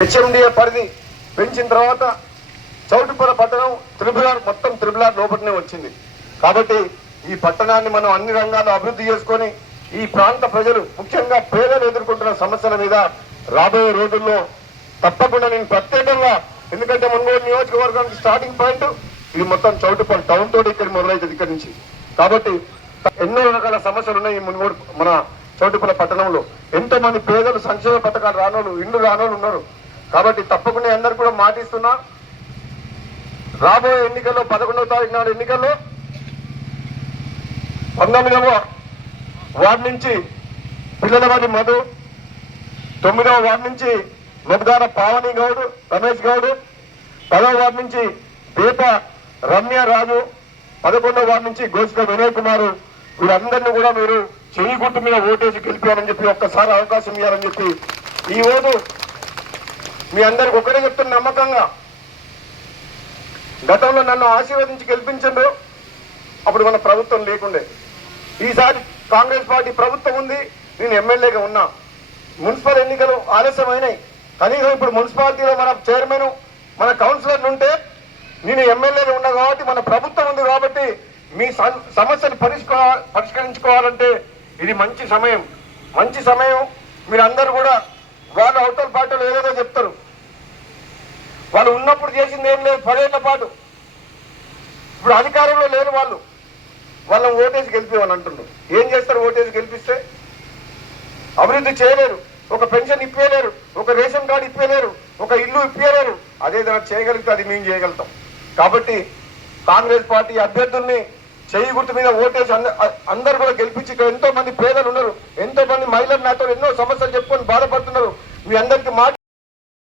HMDA పరిధి పెంచిన తర్వాత చౌటుప్పల పట్టణం మొత్తం త్రిబుల్ ఆర్ లోపలనే వచ్చింది. కాబట్టి ఈ పట్టణాన్ని మనం అన్ని రంగాల్లో అభివృద్ధి చేసుకొని ఈ ప్రాంత ప్రజలు ముఖ్యంగా పేదలు ఎదుర్కొంటున్న సమస్యల మీద రాబోయే రోజుల్లో తప్పకుండా నేను ప్రత్యేకంగా, ఎందుకంటే మున్గోడు నియోజకవర్గానికి స్టార్టింగ్ పాయింట్ ఇది మొత్తం చౌటుప్పల్ టౌన్ తోటి ఇక్కడ మొదలవుతుంది ఇక్కడి నుంచి. కాబట్టి ఎన్నో రకాల సమస్యలు ఉన్నాయి ఈ మున్గోడు మన చౌటుప్పల పట్టణంలో. ఎంతో మంది పేదలు సంక్షేమ పథకాలు రానోళ్ళు, ఇండ్లు రానోళ్ళు ఉన్నారు. కాబట్టి తప్పకుండా అందరు కూడా మాటిస్తున్నా, రాబోయే ఎన్నికల్లో 11వ తారీఖు నాడు ఎన్నికల్లో 19వ వార్డు నుంచి పిల్లలవాడి మధు, 9వ వార్డు నుంచి మొగ్దాన పావని గౌడ్ రమేష్ గౌడ్, 10వ వార్డు నుంచి దీప రమ్య రాజు, 11వ వార్డు నుంచి గోసుక వినయ్ కుమార్, వీరందరినీ కూడా మీరు చెయ్యి గుర్తు మీద ఓటేసి గెలిపారని చెప్పి ఒక్కసారి అవకాశం ఇవ్వాలని చెప్పి ఈ రోజు మీ అందరికి ఒకటే చెప్తున్న నమ్మకంగా, గతంలో నన్ను ఆశీర్వదించి గెలిపించండు, అప్పుడు మన ప్రభుత్వం లేకుండే. ఈసారి కాంగ్రెస్ పార్టీ ప్రభుత్వం ఉంది, నేను ఎమ్మెల్యేగా ఉన్నా. మున్సిపల్ ఎన్నికలు ఆలస్యమైనాయి, కనీసం ఇప్పుడు మున్సిపాలిటీలో మన చైర్మన్ మన కౌన్సిలర్లు ఉంటే నేను ఎమ్మెల్యేగా ఉన్నా కాబట్టి మన ప్రభుత్వం ఉంది కాబట్టి మీ సమస్యలు పరిష్కరించుకోవాలంటే ఇది మంచి సమయం. మంచి సమయం. మీరందరూ కూడా వాళ్ళు అవతల పార్టీలు ఏదేదో చెప్తారు, వాళ్ళు ఉన్నప్పుడు చేసింది ఏం లేదు 10 ఏళ్ల పాటు. ఇప్పుడు అధికారంలో లేని వాళ్ళని ఓటేసి గెలిపేవని అంటున్నారు. ఏం చేస్తారు ఓటేసి గెలిపిస్తే? అభివృద్ధి చేయలేరు, ఒక పెన్షన్ ఇప్పలేరు, ఒక రేషన్ కార్డు ఇప్పలేరు, ఒక ఇల్లు ఇప్పలేరు. అదేదైనా చేయగలిగితే అది మేము చేయగలుగుతాం. కాబట్టి కాంగ్రెస్ పార్టీ అభ్యర్థుల్ని చెయ్యి గుర్తు మీద ఓటేసి అందరూ కూడా గెలిపించి, ఇక్కడ ఎంతో మంది పేదలు ఉన్నారు, ఎంతో మంది మహిళలు నాతో ఎన్నో సమస్యలు చెప్పుకొని బాధపడుతున్నారు. మీ అందరికీ మాట